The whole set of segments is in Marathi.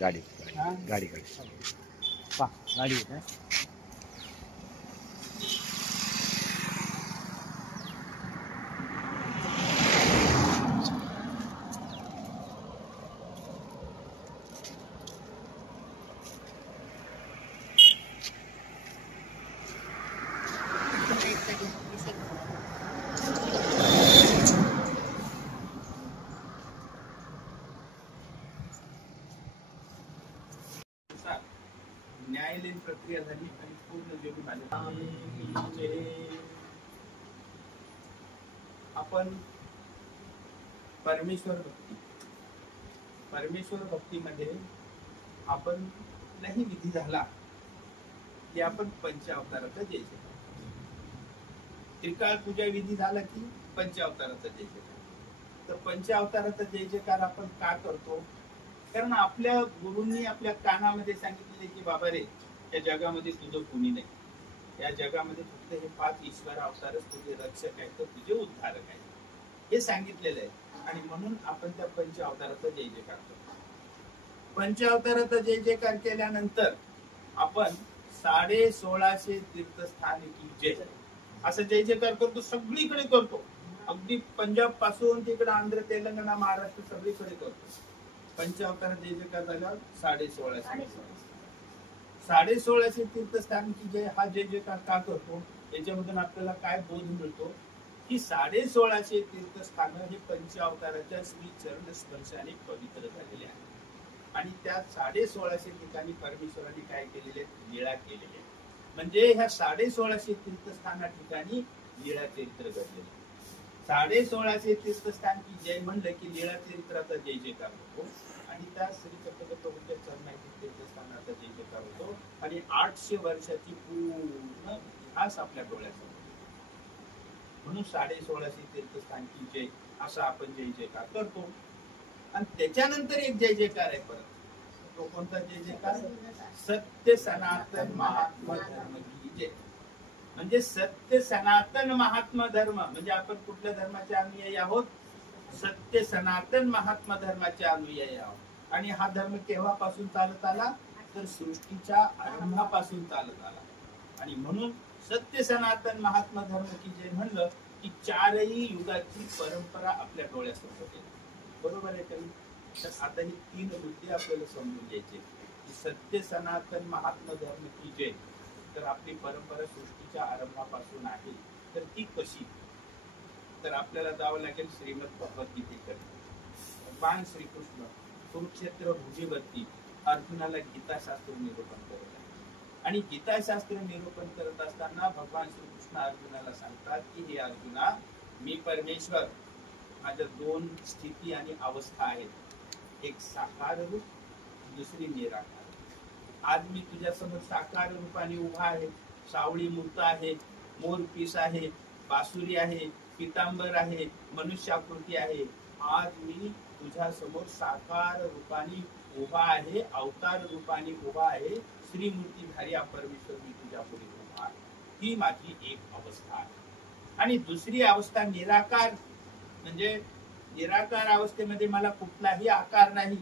गाडी गाडी गाडी पा गाडी येते न्यायालयीन प्रक्रिया झाली आणि पूर्ण जोडी झाली. आपण परमेश्वर भक्तीमध्ये आपण कुठलाही विधी झाला की आपण पंचावताराचा जय जयकार. त्रिकाळ पूजा विधी झाला की पंचावताराचा जय जयकार. तर पंचावताराचा जय जयकार आपण का करतो? कारण आपल्या गुरूंनी आपल्या कानामध्ये सांगितलेले की बाबा रे, या जगामध्ये तुझं कुणी नाही. या जगामध्ये फक्त हे 5 ईश्वर अवतारच तुझे रक्षक आहेत, तुझे उद्धारक आहेत, हे सांगितलेलं आहे. आणि म्हणून आपण त्या पंचावताराचा जय जयकार करतो. पंचावताराचा जय जयकार केल्यानंतर आपण 1650 तीर्थस्थान की जय असं जय जयकार करतो. सगळीकडे करतो. अगदी पंजाब पासून तिकडे आंध्र, तेलंगणा, महाराष्ट्र सगळीकडे करतो. पंचावतार जय जयकार झाल्यावर 1650 तीर्थस्थान की जय हा जय जयकार का करतो? याच्यामधून आपल्याला काय बोध मिळतो की 1650 तीर्थस्थान हे पंचावताराच्या श्री चरण स्पर्शाने पवित्र झालेले आहे. आणि त्या 1650 ठिकाणी परमेश्वराने काय केलेले? लीळा केलेली आहे. म्हणजे ह्या 1650 तीर्थस्थाना ठिकाणी लीळा चरित्र घडलेले. 1650 तीर्थस्थान की जय म्हणलं की लीळा चरित्राचा जय जयकार होतो. आणि त्या श्री चक्रवर्ती प्रभूंच्या चरणाच्या तीर्थस्थानाचा जय जयकार होतो. आणि 800 वर्षाची पूर्ण इतिहास आपल्या डोळ्यासमोर. म्हणून 1650 तीर्थस्थान की जय असा आपण जय जयकार करतो. आणि त्याच्यानंतर एक जय जयकार आहे परत. तो कोणता जय जयकार? सत्य सनातन महात्मा धर्म की जय. म्हणजे सत्य सनातन महात्मा धर्म म्हणजे आपण कुठल्या धर्माचे अनुयायी आहोत? सत्य सनातन महात्मा धर्माचे अनुयायी आहोत. आणि हा धर्म केव्हापासून चालत आला? तर सृष्टीच्या आरंभापासून चालत आला. आणि म्हणून सत्य सनातन महात्मा धर्म की जय म्हणलं की 4ही युगाची परंपरा आपल्या डोळ्यासमोर होते. बरोबर आहे का? तर आता ही 3 मुद्दे आपल्याला समजून घ्यायचे की सत्य सनातन महात्मा धर्म की जय. तर आपली परंपरा सृष्टीच्या आरंभापासून आहे. तर ती कशी? तर आपल्याला जावं लागेल श्रीमद भगवद्गीतेकडे. भगवान श्रीकृष्ण कुरुक्षेत्र भूमीवरती अर्जुनाला गीताशास्त्र निरूपण करत आहे. आणि गीताशास्त्र निरूपण करत असताना भगवान श्रीकृष्ण अर्जुनाला सांगतात की हे अर्जुना, मी परमेश्वर, माझ्या 2 स्थिती आणि अवस्था आहेत. एक साकार रूप, दुसरी निराकार. आज मी तुझ्यासमोर साकार रूपाने उभा आहे. सावळी मूर्त आहे, मोरपीस आहे, बासुरी आहे, पितांबर आहे, मनुष्याकृती आहे. आज मी तुझ्या समोर साकार रूपाने उभा आहे, अवतार रूपाने उभा आहे. श्रीमूर्तीधारी परमेश्वर मी तुझ्या पुढे उभा आहे. ही माझी एक अवस्था आहे. आणि दुसरी अवस्था निराकार. म्हणजे निराकार अवस्थेमध्ये मला कुठलाही आकार नाही.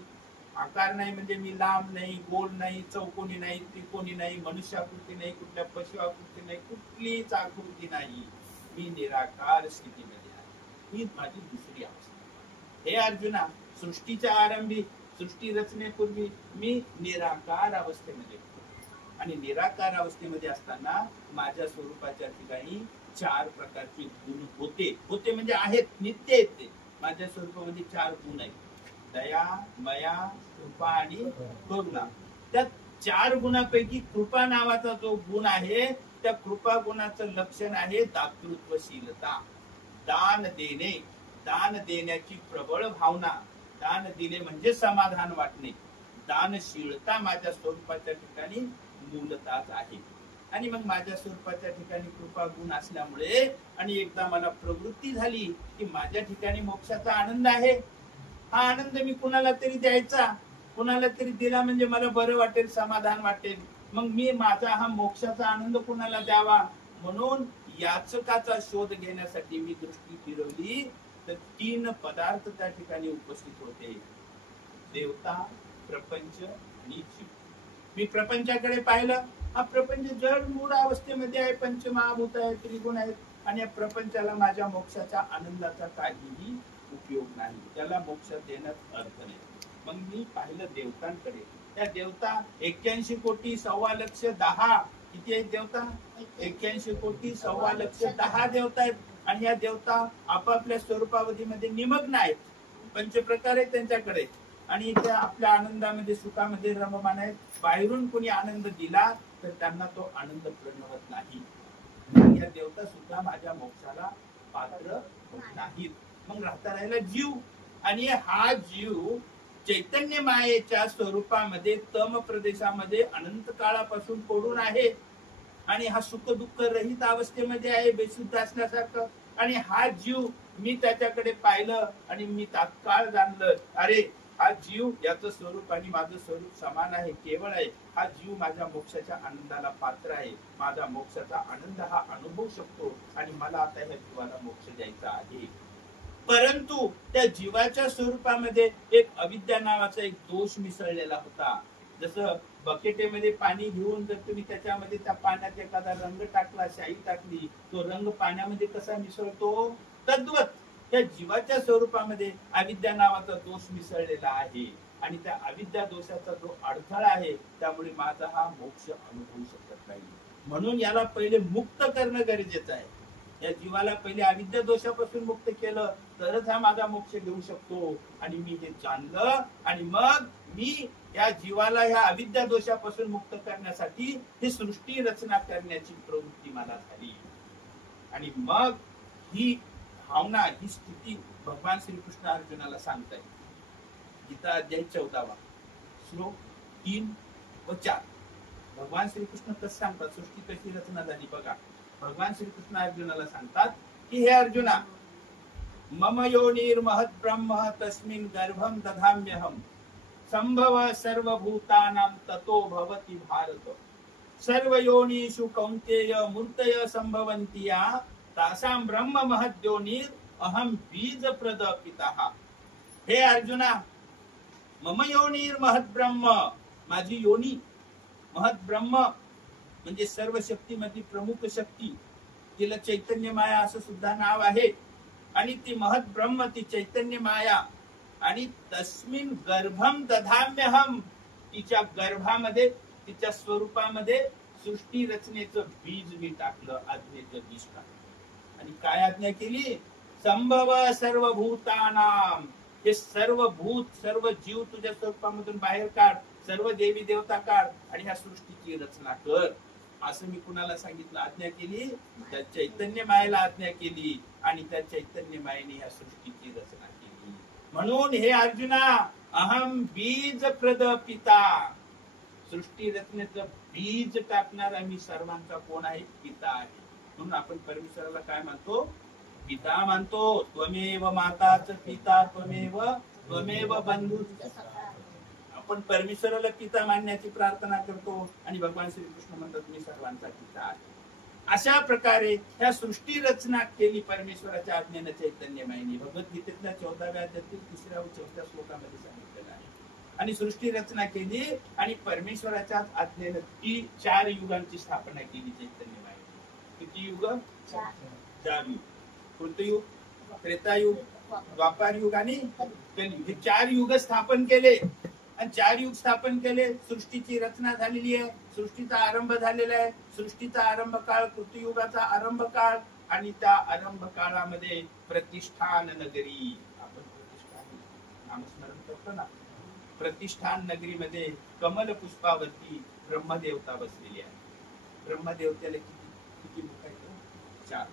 आकार नाही म्हणजे मी लांब नाही, गोल नाही, चौकोनी नाही, त्रिकोणी नाही, मनुष्याकृती नाही, कुठल्या पशु आकृती नाही, कुठलीच आकृती नाही. मी निराकार स्थितीमध्ये आहे. ही माझी दुसरी अवस्था. हे अर्जुना, सृष्टीच्या आरंभी, सृष्टी रचनेपूर्वी मी निराकार अवस्थेमध्ये. आणि निराकार अवस्थेमध्ये असताना माझ्या स्वरूपाच्या ठिकाणी 4 प्रकारचे गुण होते म्हणजे आहेत, नित्य आहेत. ते माझ्या स्वरूपामध्ये 4 गुण आहेत. दया, मया, कृपा आणि करुणा. त्या 4 गुणापैकी कृपा नावाचा जो गुण आहे, त्या कृपा गुणाचं लक्षण आहे दातृत्वशीलता. दान देणे, दान देण्याची प्रबळ भावना. दान दिले म्हणजे समाधान वाटणे. दानशीलता माझ्या स्वरूपाच्या ठिकाणी मूलताच आहे. आणि मग माझ्या स्वरूपाच्या ठिकाणी कृपा गुण असल्यामुळे आणि एकदा मला प्रवृत्ती झाली की माझ्या ठिकाणी मोक्षाचा आनंद आहे. हा आनंद मी कुणाला तरी द्यायचा. कुणाला तरी दिला म्हणजे मला बरं वाटेल, समाधान वाटेल. मग मी माझा हा मोक्षाचा आनंद कुणाला द्यावा? म्हणून याचकाचा शोध घेण्यासाठी मी दृष्टी फिरवली तर 3 पदार्थ त्या ठिकाणी उपस्थित होते. देवता, प्रपंच आणि जीव. मी प्रपंचाकडे पाहिलं, हा प्रपंच जड मूळ अवस्थेमध्ये आहे, पंचमहाभूत आहे, त्रिगुण आहेत आणि या प्रपंचाला माझ्या मोक्षाच्या आनंदाचा काहीही उपयोग नाही, त्याला मोक्ष देण्यात अर्थ नाही. मग मी पाहिलं देवतांकडे. त्या देवता 81 कोटी 1.25 किती आहेत देवता? 81 कोटी 1.25 देवता आहेत. आणि या देवता आपापल्या स्वरूपावधीमध्ये निमग्न आहेत. पंचप्रकार आहेत त्यांच्याकडे आणि त्या आपल्या आनंदामध्ये सुखामध्ये रममान आहेत. बाहेरून कोणी आनंद दिला तर त्यांना तो आनंद प्रणवत नाही. या देवता सुद्धा माझ्या मोक्षाला पात्र होत नाहीत. मग राहिला जीव. आणि हा जीव चैतन्य मायेच्या स्वरूपामध्ये तम प्रदेशामध्ये अनंत काळापासून पडून आहे आणि हा सुख दुःख रहित अवस्थेमध्ये आहे, बेशुद्ध असल्यासारखं. आणि हा जीव मी त्याच्याकडे पाहिलं आणि मी तात्काळ जाणलं, अरे हा जीव याचं स्वरूप आणि माझं स्वरूप समान आहे, केवळ आहे. हा जीव माझ्या मोक्षाच्या आनंदाला पात्र आहे, माझा मोक्षाचा आनंद हा अनुभवू शकतो आणि मला आता ह्या जीवाला मोक्ष द्यायचा आहे. परंतु त्या जीवाच्या स्वरूपामध्ये एक अविद्या नावाचा एक दोष मिसळलेला होता. जसं बकेटेमध्ये पाणी घेऊन जर तुम्ही त्याच्यामध्ये त्या पाण्यात एखादा रंग टाकला, शाई टाकली, तो रंग पाण्यामध्ये कसा मिसळतो, तद्वत त्या जीवाच्या स्वरूपामध्ये अविद्या नावाचा दोष मिसळलेला आहे आणि त्या अविद्या दोषाचा जो अडथळा आहे त्यामुळे माझा हा मोक्ष अनुभवू शकत नाही. म्हणून याला पहिले मुक्त करणं गरजेचं आहे. या जीवाला पहिले अविद्या दोषापासून मुक्त केलं तरच हा माझा मोक्ष घेऊ शकतो. आणि मी हे जाणलं आणि मग मी या जीवाला ह्या अविद्या दोषापासून मुक्त करण्यासाठी ही सृष्टी रचना करण्याची प्रवृत्ती मला झाली. आणि मग ही भावना, ही स्थिती भगवान श्रीकृष्ण अर्जुनाला सांगताय. गीता अध्याय 14 श्लोक 3 व 4. भगवान श्रीकृष्ण कसं सांगतात, सृष्टी कशी रचना झाली बघा. भगवान श्रीकृष्ण अर्जुनाला सांगतात की हे अर्जुना, मम योनिर्महत् ब्रह्म तस्मिन् गर्भं दधाम्यहम् संभव सर्वभूतानां ततो भवति भारत. सर्व योनिषु कौन्तेय मूर्तय संभवन्ति या तासां ब्रह्म महद्योनिर अहम बीज प्रदपितः. हे अर्जुना, मम योनिर महत् ब्रह्म, माझी योनी महत् ब्रह्म म्हणजे सर्व शक्तीमध्ये प्रमुख शक्ती, तिला चैतन्य माया असं सुद्धा नाव आहे. आणि ती महत् ब्रह्म, ती चैतन्य माया, आणि तस्मिन गर्भम दधाम्यहम, तिच्या गर्भामध्ये, तिच्या स्वरूपामध्ये सृष्टी रचनेचं बीज मी टाकलं, आज्ञेचं बीज टाकलं. आणि काय आज्ञा केली, संभव सर्वभूतानाम, हे सर्व भूत सर्व जीव तुझ्या स्वरूपामधून बाहेर काढ, सर्व देवी देवता काढ आणि ह्या सृष्टीची रचना कर. असं मी कुणाला सांगितलं, आज्ञा केली, त्या चैतन्य मायेला आज्ञा केली आणि त्या चैतन्य मायेने या सृष्टीची रचना केली. म्हणून हे अर्जुना, अहम बीज प्रदपिता, सृष्टी रचनेचं बीज टाकणारा मी सर्वांचा कोण आहे, पिता आहे. म्हणून आपण परमेश्वराला काय मानतो, पिता मानतो. त्वमेव माताच पिता त्वमेव बंधू. आपण परमेश्वराला पिता मानण्याची प्रार्थना करतो आणि भगवान श्रीकृष्ण म्हणतात मी सर्वांचा पिता आहे. अशा प्रकारे ह्या सृष्टी रचना केली परमेश्वराच्या आज्ञेने चैतन्य मायेने. भगवद्गीतेतल्या 14व्या अध्यायातील 3ऱ्या व 4थ्या श्लोकामध्ये सांगितलेलं आहे. आणि सृष्टी रचना केली आणि परमेश्वराच्या आज्ञेने ती 4 युगांची स्थापना केली चैतन्य मायेने. किती युग? 4 युग. कोणतं युग? त्रेतायुग, द्वापार युग आणि कलियुग. हे 4 युग स्थापन केले आणि 4 युग स्थापन केले. सृष्टीची रचना झालेली आहे, सृष्टीचा आरंभ झालेला आहे. सृष्टीचा आरंभ काळ, कृतयुगाचा आरंभ काळ आणि त्या आरंभ काळामध्ये प्रतिष्ठान नगरी, आपण प्रतिष्ठान नामस्मरण करतो ना, प्रतिष्ठान नगरीमध्ये कमल पुष्पावरती ब्रह्मदेवता बसलेली आहे. ब्रह्मदेवतेला किती मुख आहेत? 4.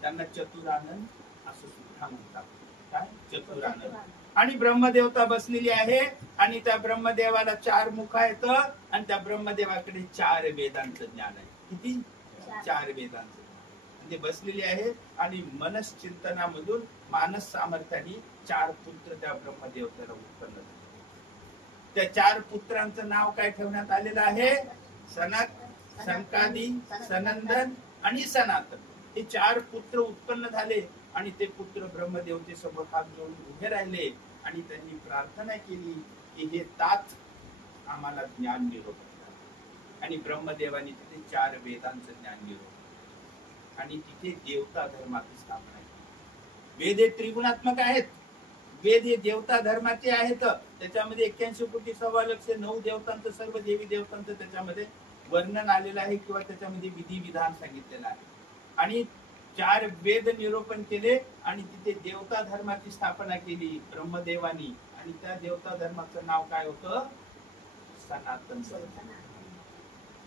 त्यांना चतुरानन असं सुद्धा म्हणतात. काय? चतुरानन. आणि ब्रह्मदेवता बसलेली आहे आणि त्या ब्रह्मदेवाला 4 मुख आहेत आणि त्या ब्रह्मदेवाकडे 4 वेदांचं ज्ञान आहे. किती? 4 वेदांचं. ते बसलेले आहेत आणि मनश्चिंतनामधून मानस सामर्थ्याने 4 पुत्र त्या ब्रह्मदेवतेला उत्पन्न झाले. त्या 4 पुत्रांचं नाव काय ठेवण्यात आलेलं आहे? सनक, सनकादी, सनंदन आणि सनातन. हे 4 पुत्र उत्पन्न झाले आणि ते पुत्र ब्रह्मदेवते समोर हात जोडून उभे राहिले आणि त्यांनी प्रार्थना केली की हे तात आम्हाला ज्ञान निरोप आणि ब्रह्मदेवानी तिथे 4 वेदांचं ज्ञान निरोप आणि तिथे देवता धर्माची स्थापना केली. वेद हे त्रिगुणात्मक आहेत. वेद हे देवता धर्माचे आहेत. त्याच्यामध्ये 81 कोटी 1.25 लक्ष 9 देवतांचं सर्व देवी देवतांचं त्याच्यामध्ये वर्णन आलेलं आहे किंवा त्याच्यामध्ये विधी विधान सांगितलेलं आहे. आणि 4 वेद निरूपण केले आणि तिथे देवता धर्माची स्थापना केली ब्रह्मदेवानी. आणि त्या देवता धर्माचं नाव काय होतं? सनातन धर्म.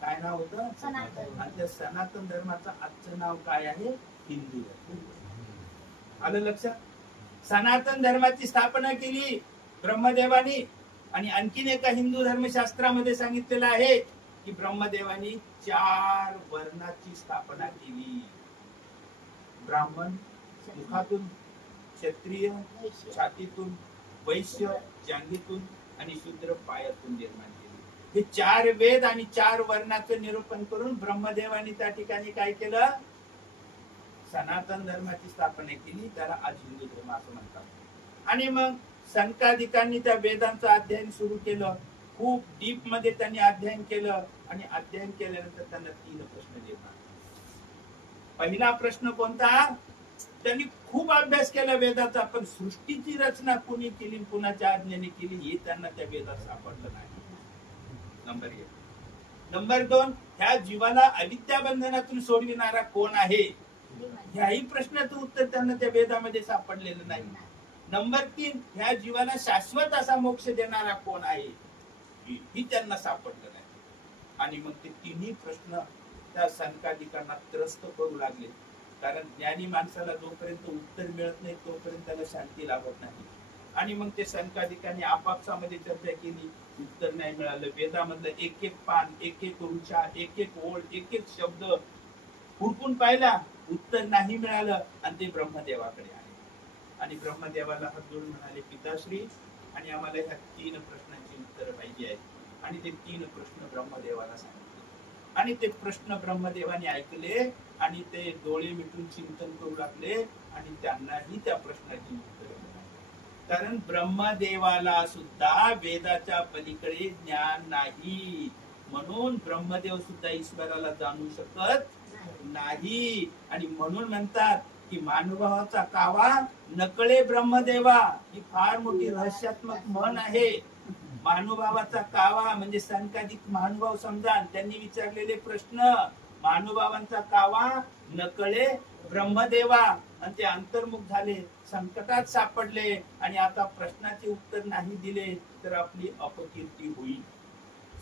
काय नाव होतं? सनातन. आणि त्या सनातन धर्माचं आजचं नाव काय आहे? हिंदू धर्म. आलं लक्षात? सनातन धर्माची स्थापना केली ब्रह्मदेवानी. आणि आणखीन एका हिंदू धर्मशास्त्रामध्ये सांगितलेलं आहे की ब्रह्मदेवानी 4 वर्णाची स्थापना केली. ब्राह्मण मुखातून, क्षत्रिय छातीतून, वैश्य जांघेतून आणि शूद्र पायातून निर्माण केली. हे 4 वेद आणि 4 वर्णाचं निरूपण करून ब्रह्मदेवानी त्या ठिकाणी काय केलं? सनातन धर्माची स्थापना केली. त्याला आज हिंदू धर्म असं म्हणतात. आणि मग संकादिकांनी त्या वेदांचं अध्ययन सुरू केलं. खूप डीप मध्ये त्यांनी अध्ययन केलं आणि अध्ययन केल्यानंतर त्यांना 3 प्रश्न निर्माण. पहिला प्रश्न कोणता? त्यांनी खूप अभ्यास केला वेदाचा, पण सृष्टीची रचना कोणी केली, कुणाच्या आज्ञेने केली हे त्यांना त्या वेदात सापडलं नाही. नंबर 1. नंबर 2, ह्या जीवाला अविद्या बंधनातून सोडविणारा कोण आहे, ह्याही प्रश्नाचं उत्तर त्यांना त्या वेदामध्ये सापडलेलं नाही. नंबर 3, ह्या जीवाला शाश्वत असा मोक्ष देणारा कोण आहे ही त्यांना सापडलं नाही. आणि मग ते 3ही प्रश्न त्या संकादिकांना त्रस्त करू लागले. कारण ज्ञानी माणसाला जोपर्यंत उत्तर मिळत नाही तोपर्यंत त्याला शांती लाभत नाही. आणि मग ते संकादिकांनी आपापसामध्ये चर्चा केली. उत्तर नाही मिळालं. वेदामधलं एक एक पान, एक एक ऋचा, एक एक ओळ, एक एक शब्द हुडकून पाहिला, उत्तर नाही मिळालं. आणि ते ब्रह्मदेवाकडे आले आणि ब्रह्मदेवाला हात जोडून म्हणाले, पिताश्री, आणि आम्हाला ह्या 3 प्रश्नांची उत्तर पाहिजे आहेत. आणि ते 3 प्रश्न ब्रह्मदेवाला सांगितले. आणि ते प्रश्न ब्रह्मदेवाने ऐकले आणि ते डोळे मिटून चिंतन करू लागले आणि त्यांनाही त्या प्रश्नाची उत्तर मिळाली. कारण ब्रह्मदेवाला सुद्धा वेदाच्या पलीकडे ज्ञान नाही. म्हणून ब्रह्मदेव सुद्धा ईश्वराला जाणू शकत नाही. आणि म्हणून म्हणतात की मानुभावाचा कावा नकळे ब्रह्मदेवा. ही फार मोठी रहस्यात्मक म्हण आहे. महानुभावाचा कावा म्हणजे संकादिक महानुभाव समजा त्यांनी विचारलेले प्रश्न, महानुभावांचा कावा नकळे ब्रह्मदेवा. आणि ते अंतर्मुख झाले, संकटात सापडले आणि आता प्रश्नाचे उत्तर नाही दिले तर आपली अपकीर्ती होईल.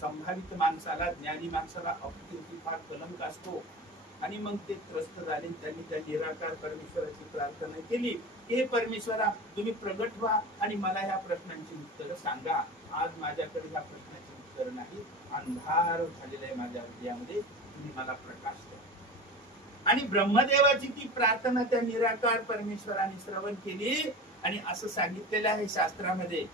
संभावित माणसाला, ज्ञानी माणसाला अपकीर्ती फार कलंक असतो. आणि मग ते त्रस्त झाले. त्यांनी त्या निराकार परमेश्वराची प्रार्थना केली की हे परमेश्वरा, तुम्ही प्रगट व्हा आणि मला ह्या प्रश्नांची उत्तर सांगा. आज माझ्याकडे ह्या प्रश्नाची उत्तर नाही, अंधार झालेला आहे माझ्या हृदयामध्ये, तुम्ही मला प्रकाश द्या. आणि ब्रह्मदेवाची ती प्रार्थना त्या निराकार परमेश्वराने श्रवण केली. आणि असं सांगितलेलं आहे शास्त्रामध्ये,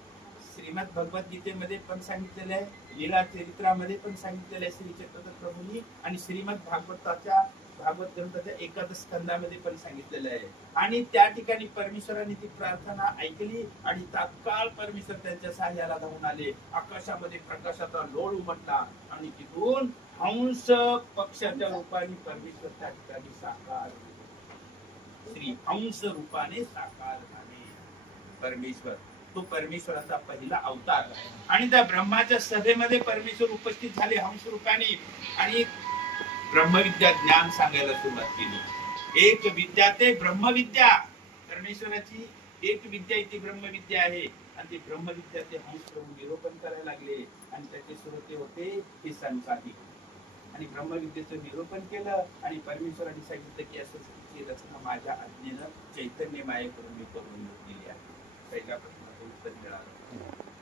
श्रीमद भगवद्गीतेमध्ये पण सांगितलेलं आहे, लीला चरित्रामध्ये पण सांगितलेलं आहे श्री चैतन्य प्रभूंनी, आणि श्रीमद भागवत ग्रंथाच्या 1 स्कंदामध्ये पण सांगितलेलं आहे. आणि त्या ठिकाणी परमेश्वराने ती प्रार्थना ऐकली आणि तात्काळ परमेश्वर त्यांच्या सहाय्याला धावून आले. आकाशामध्ये प्रकाशाचा लोळ उमटला आणि तिथून हंस पक्षाच्या रूपाने परमेश्वर त्या ठिकाणी साकार, श्री हंस रूपाने साकार झाले परमेश्वर. तो परमेश्वराचा पहिला अवतार. आणि त्या ब्रह्माच्या सभेमध्ये परमेश्वर उपस्थित झाले हंस रूपाने आणि ब्रह्मविद्या ज्ञान सांगायला सुरुवात केली. एक विद्या ते ब्रह्मविद्या, परमेश्वराची एक विद्या ती ब्रह्मविद्या आहे. आणि ती ब्रह्मविद्या ते हंस प्रभू निरूपण करायला लागले आणि त्याचे श्रोते होते ते संसाधिक. आणि ब्रह्मविद्येचं निरूपण केलं आणि परमेश्वराने सांगितलं की असं सृष्टीची रचना माझ्या आज्ञेनं चैतन्य मायेकडून मी करून दिली आहे. पहिल्या प्रश्नाचं उत्तर मिळालं.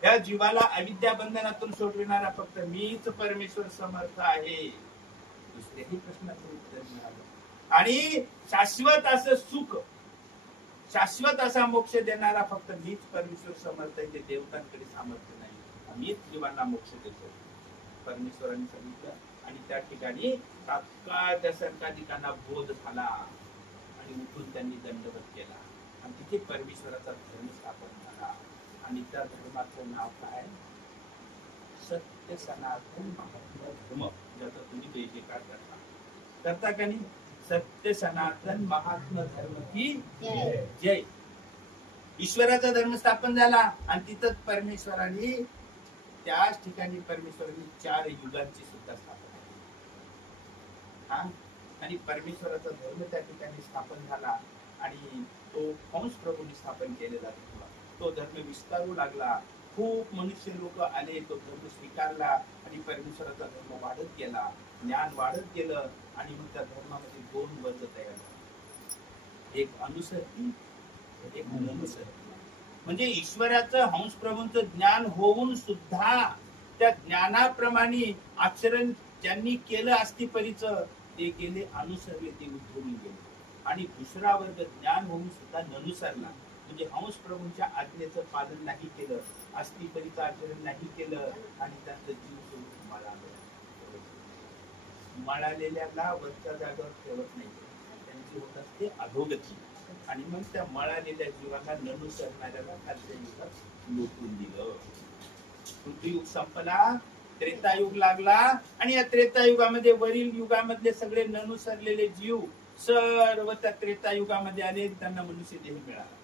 या जीवाला अविद्या बंधनातून सोडविणारा फक्त मीच परमेश्वर समर्थ आहे. दुसऱ्याही प्रश्नाचं उत्तर मिळालं. आणि शाश्वत असं सुख, शाश्वत असा मोक्ष देणारा फक्त मीच परमेश्वर समर्थ आहे. ते देवतांकडे सामर्थ्य नाही, मीच जीवांना मोक्ष देतो परमेश्वरांनी सांगितलं. आणि त्या ठिकाणी तात्काळ त्या संकादिकांना बोध झाला आणि उठून त्यांनी दंडवत केला आणि तिथे परमेश्वराचा धर्म स्थापन झाला. आणि त्या धर्माचं नाव काय? सत्य सनातन महात्मा धर्म, ज्याचा तुम्ही जयजयकार करता का नाही? सत्य सनातन महात्मा धर्म की जय. ईश्वराचा धर्म स्थापन झाला आणि तिथंच परमेश्वराने, त्याच ठिकाणी परमेश्वराने 4 युगांची सुद्धा स्थापना केली. हा, आणि परमेश्वराचा धर्म त्या ठिकाणी स्थापन झाला आणि तो हंस प्रभूंनी स्थापन केलेला धर्म, तो धर्म विस्तारू लागला. खूप मनुष्य लोक आले, तो धर्म स्वीकारला आणि परमेश्वराचा धर्म वाढत गेला, ज्ञान वाढत गेलं आणि मग त्या धर्मामध्ये 2 वर्ग तयार झाले, एक अनुसरती, एक अनुसरती. म्हणजे ईश्वराचं हंस प्रभूंचं ज्ञान होऊन सुद्धा त्या ज्ञानाप्रमाणे आचरण ज्यांनी केलं अस्तिपरीच, ते गेले अनुसरले, ते उद्धरून गेले. आणि दुसरा वर्ग ज्ञान होऊन सुद्धा ननुसरला, म्हणजे हंस प्रभूंच्या आज्ञेचं पालन नाही केलं, अस्तिपरीचं आचरण नाही केलं आणि त्यांचं जीव सोडून मळालेल्याला वरच्या जागेवर ठेवत नाही, त्यांची होत असते अधोगती. आणि मग त्या मळालेल्या जीवाला ननुसरणाऱ्याला खालच्या युगात लोटून दिलं. पृथ्वीयुग संपला, त्रेतायुग लागला आणि या त्रेतायुगामध्ये वरील युगामधले सगळे ननुसरलेले जीव सर्व त्या त्रेतायुगामध्ये आले, त्यांना मनुष्य देह मिळाला.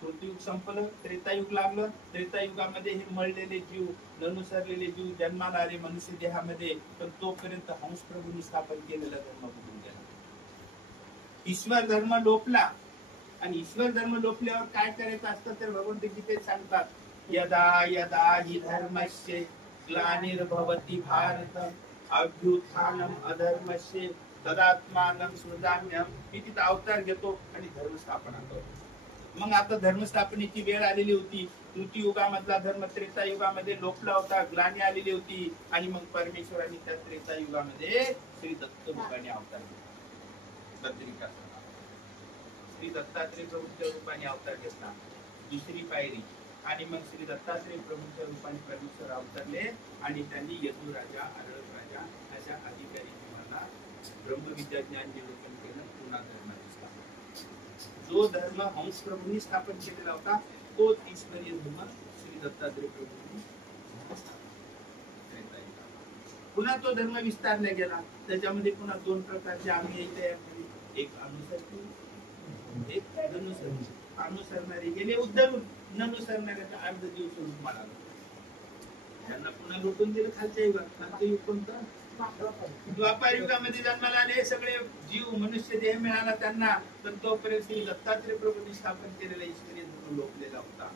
पृथ्वीयुग संपलं, त्रेतायुग लागलं, त्रेतायुगामध्ये हे मळलेले जीव, ननुसरलेले जीव जन्माला आले मनुष्य देहामध्ये, पण तोपर्यंत हंस प्रभूंनी स्थापन केलेला धर्म बुडून गेला. ईश्वर धर्म लोपला आणि ईश्वर धर्म लोपल्यावर काय करायचं असतं तर भगवंत गीतेत सांगतात, यदा यदा हि धर्मस्य ग्लानिर्भवति भारत अभ्युत्थानम अधर्मस्य तदात्मानं सृजाम्यहम्. मी तिथं अवतार घेतो आणि धर्मस्थापना करतो. मग आता धर्मस्थापनेची वेळ आलेली होती. तृतीयुगामधला धर्म त्रेतायुगामध्ये लोपला होता, ग्लानी आलेली होती आणि मग परमेश्वरांनी त्या त्रेतायुगामध्ये श्री दत्त रूपाने अवतार घेतला. श्री दत्तात्रय प्रभूंच्या रूपाने अवतार घेतला, दुसरी पायरी. आणि मग श्री दत्तात्रय प्रभूंच्या रूपाने परमेश्वर अवतरले आणि त्यांनी यदू राजा, आरळक राजा अशा अधिकारी जीवांना ब्रह्मविद्या ज्ञान निरूपण केलं, पुन्हा धर्माची स्थापना. जो धर्म हंस प्रभूंनी स्थापन केलेला होता तोच ईश्वरीय धर्म श्री दत्तात्रय प्रभूंनी पुन्हा तो धर्म विस्तारला गेला. त्याच्यामध्ये पुन्हा 2 प्रकारचे आम्ही तयार केले, एक अनुसरती, एक ननुसरती. अनुसरणारे गेले उद्धरून, ननुसरणाऱ्याचा अर्ध जीव सोडून माराला. त्यांना पुन्हा लुटून दिलं खालच्या युगात. खालचं युग कोणतं? द्वापार युगामध्ये जन्माला आले सगळे जीव, मनुष्य देह मिळाला त्यांना, पण तोपर्यंत श्री दत्तात्रय प्रभूंनी स्थापन केलेला ईश्वरीय धर्म लोपलेला होता.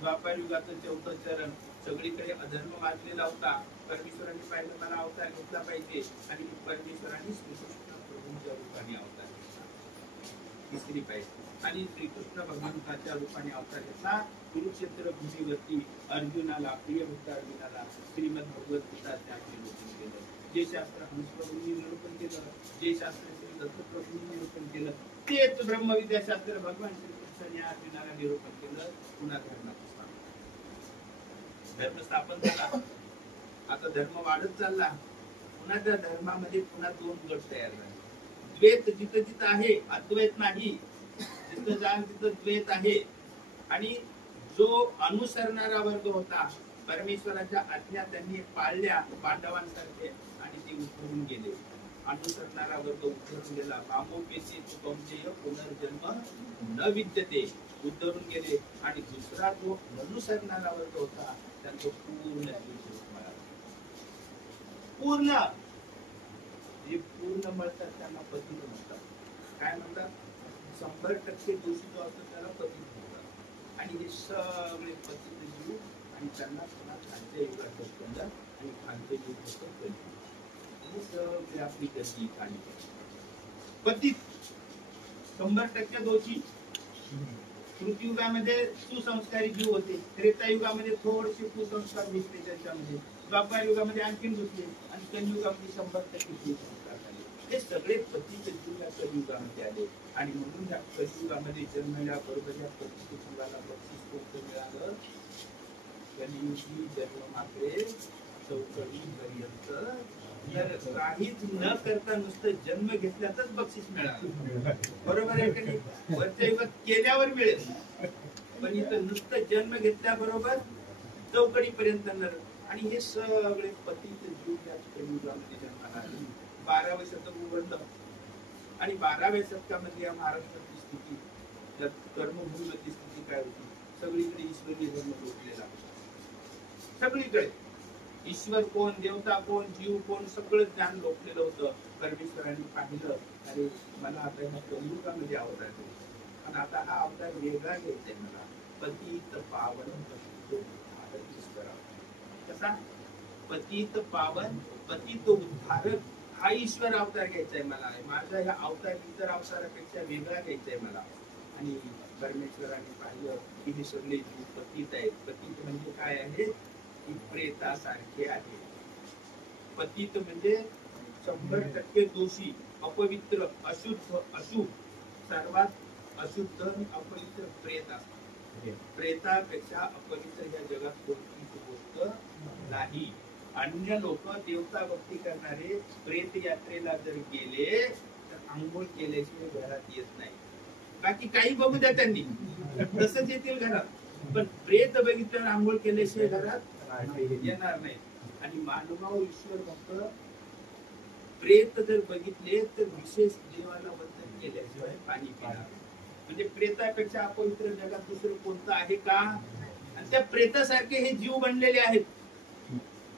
द्वापार युगाचं 4थं चरण, सगळीकडे अधर्म वाचलेला होता. परमेश्वरांनी पाहिलं मला अवतार घेतला पाहिजे आणि परमेश्वरांनी श्रीकृष्ण प्रभूंच्या रूपाने अवतार घेतला, तिसरी पाहिजे. आणि श्रीकृष्ण भगवंताच्या रूपाने अवतार घेतला. कुरुक्षेत्र भूमीवरती अर्जुनाला, प्रिय भक्त अर्जुनाला श्रीमद भगवत गीता निरूपण केलं. जे शास्त्र हंस प्रभूंनी निरूपण केलं, जे शास्त्र श्री दत्त प्रभूंनी निरूपण केलं, तेच ब्रह्मविद्या शास्त्र भगवान श्रीकृष्णाने अर्जुनाला निरूपण केलं. पुन्हा धर्म स्थापन झाला. आता धर्म वाढत चालला. पुन्हा त्या धर्मामध्ये पुन्हा 2 गट तयार झाले. द्वैत जिथं जिथं आहे, अद्वैत नाही. जिथं जाल तिथं द्वैत आहे. आणि जो अनुसरणारा वर्ग होता, परमेश्वराच्या आज्ञा त्यांनी पाळल्या पांडवांसारखे आणि ते उद्धरून गेले. अनुसरणारा वर्ग उद्धरून गेला. मामोपेसी तुकमचेय पुनर्जन्म न विद्यते, उद्धरून गेले. आणि दुसरा जो अनुसरणारा वर्ग होता त्यांचा पूर्ण पूर्ण जे पूर्ण मळतात त्यांना पतित म्हणतात. काय म्हणतात? 100% दोषी जो असतो त्याला पतित म्हणतात. आणि हे सगळे पतित जीव आणि त्यांना पुन्हा खालच्या युगात होतं आणि खालचे जीव होतं कलियुग. हे सगळे आपली गती आणि पतित 100% दोषी. कृतयुगामध्ये सुसंस्कारी जीव होते, त्रेतायुगामध्ये थोडेसे कुसंस्कार घुसले त्याच्यामध्ये, द्वापार युगामध्ये आणखीन घुसले आणि कलियुगामध्ये 100% सुसंस्कार झाले. हे सगळे पतित जीव या कलियुगामध्ये आले. आणि म्हणून या कलियुगामध्ये जन्मल्याबरोबर या पतित जीवाला बक्षीस कोणतं मिळालं? कलियुगी जन्म मात्रे चौकडी पर्यंत काहीच न करता नुसतं जन्म घेतल्यातच बक्षीस मिळालं. बरोबर आहे की नाही? वरच्या युगात केल्यावर मिळेल, पण इथं नुसतं जन्म घेतल्याबरोबर चौकडी पर्यंत आणि हे सगळे पतित जीव त्या कलियुगामध्ये जन्माला आले. 12व्या शतक उघडलं आणि 12व्या शतकामध्ये या महाराष्ट्राची स्थिती, त्या कर्मभूमीची स्थिती काय होती? सगळीकडे ईश्वरी धर्म लोकलेला होता. सगळीकडे ईश्वर कोण, देवता कोण, जीव कोण, सगळं ज्ञान लोकलेलं होतं. परमेश्वरांनी पाहिलं, अरे मला आता ह्या कलियुगामध्ये अवतार घ्यायचा, आणि आता हा अवतार वेगळा घ्यायचाय मला. पतित पावन पतित उद्धारक ईश्वर अवतार. कसा? पतित पावन पतित उद्धारक हा ईश्वर अवतार घ्यायचाय मला. माझा ह्या अवतार इतर अवतारापेक्षा वेगळा घ्यायचाय मला. आणि परमेश्वराने पाहिलं की हे सगळे जीव पतित आहेत. पतित म्हणजे काय आहे? की प्रेतासारखे आहे. पतित म्हणजे 100% दोषी, अपवित्र, अशुद्ध, अशुभ, सर्वात अशुद्ध आणि अपवित्र प्रेत असतात. प्रेतापेक्षा अपवित्र या जगात कोणतीच गोष्ट नाही. अन्य लोक देवता भक्ती करणारे प्रेत यात्रेला जर गेले तर आंघोळ केल्याशिवाय घरात येत नाही. बाकी काही बघू द्या त्यांनी, तसंच येतील घरात, पण प्रेत बघितल्यावर आंघोळ केल्याशिवाय घरात येणार नाही. आणि मानव ईश्वर भक्त प्रेत जर बघितले तर विशेष देवाला वंदन केल्याशिवाय पाणी पिणार. म्हणजे प्रेतापेक्षा अपवित्र जगात दुसरं कोणतं आहे का? आणि त्या प्रेतासारखे हे जीव बनलेले आहेत.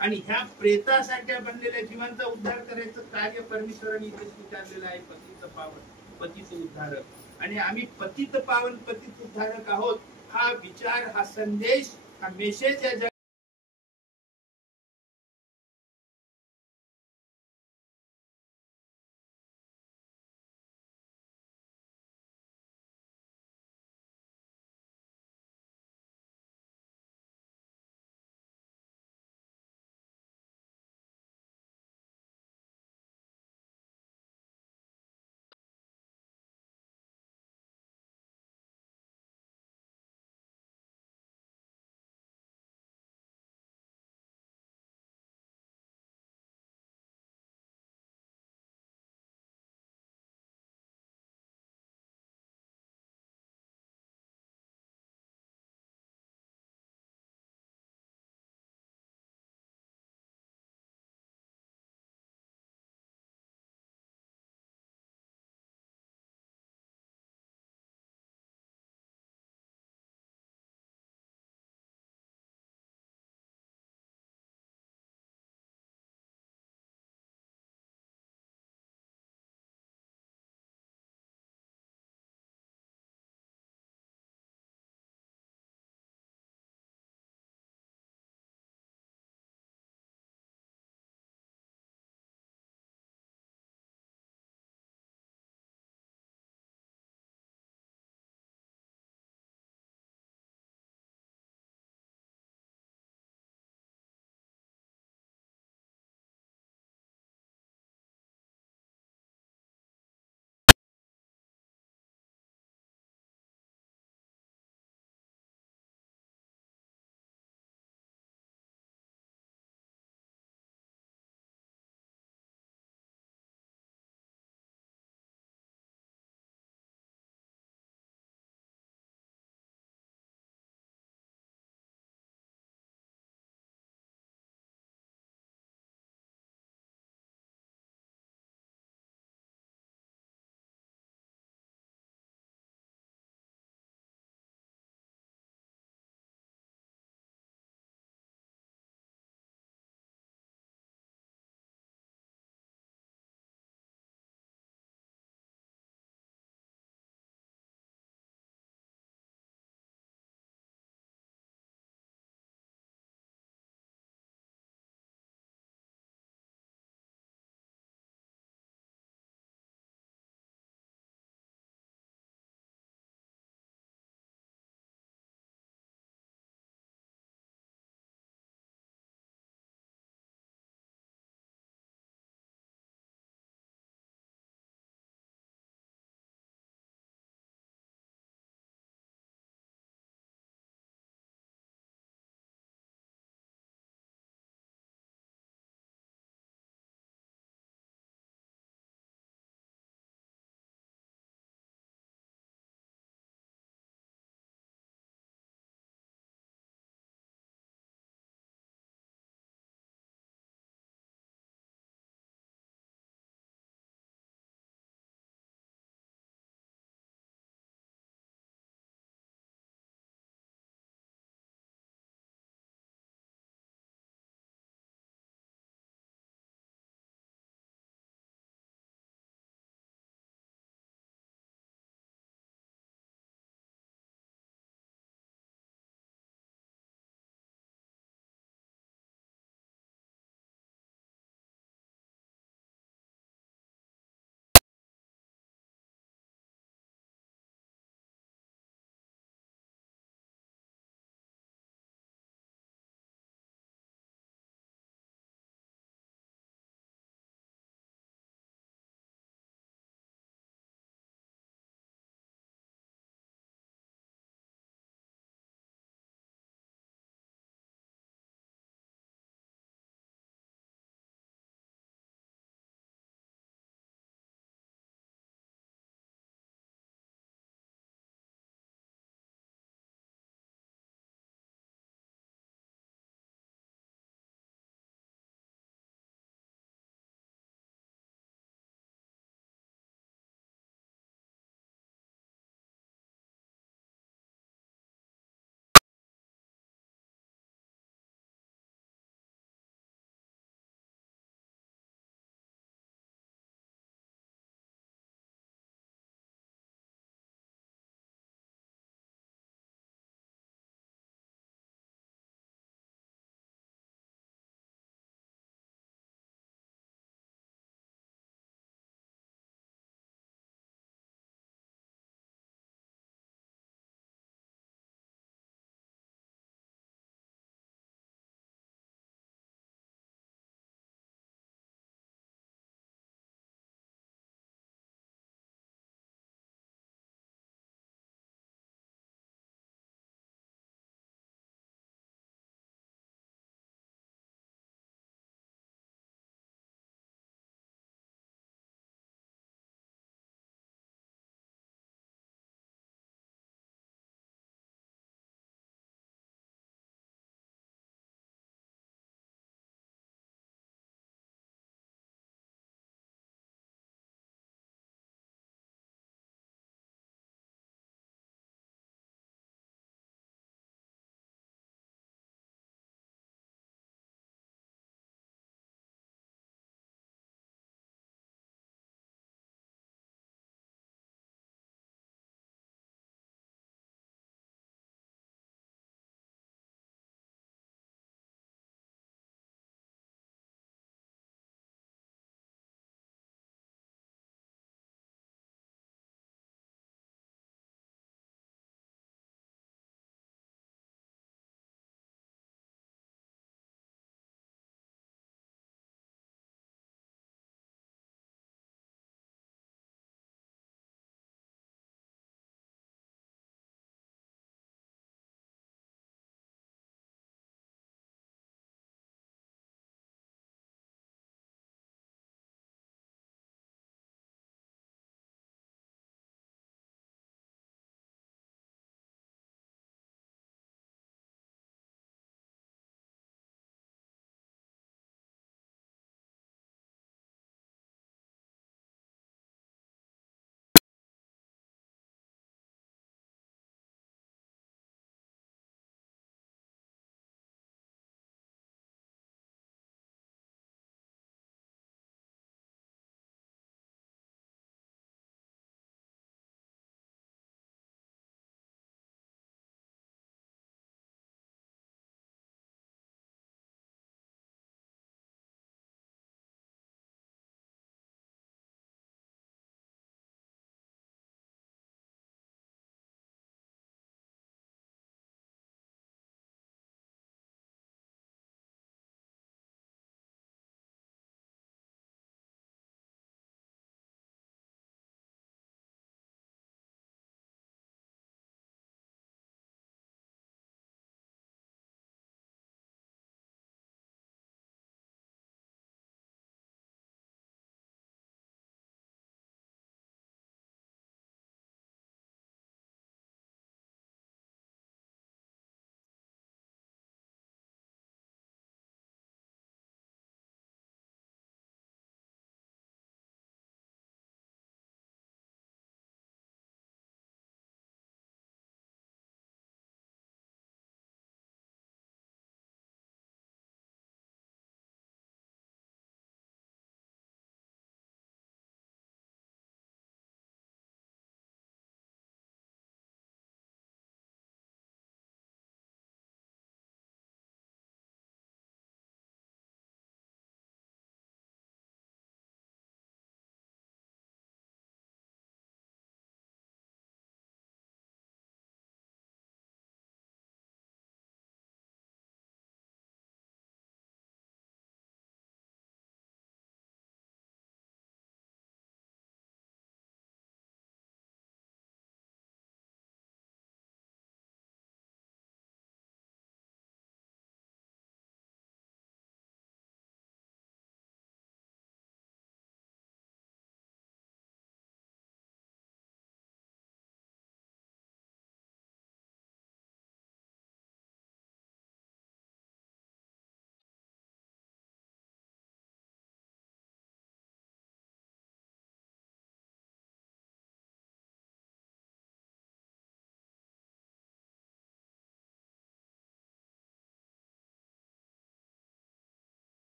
आणि ह्या प्रेतासारख्या बनलेल्या जीवांचा उद्धार करायचं कार्य परमेश्वराने इथे स्वीकारलेलं आहे. पतित पावन पतित उद्धारक. आणि आम्ही पतित पावन पतित उद्धारक आहोत. हा विचार, हा संदेश, हा मेसेज या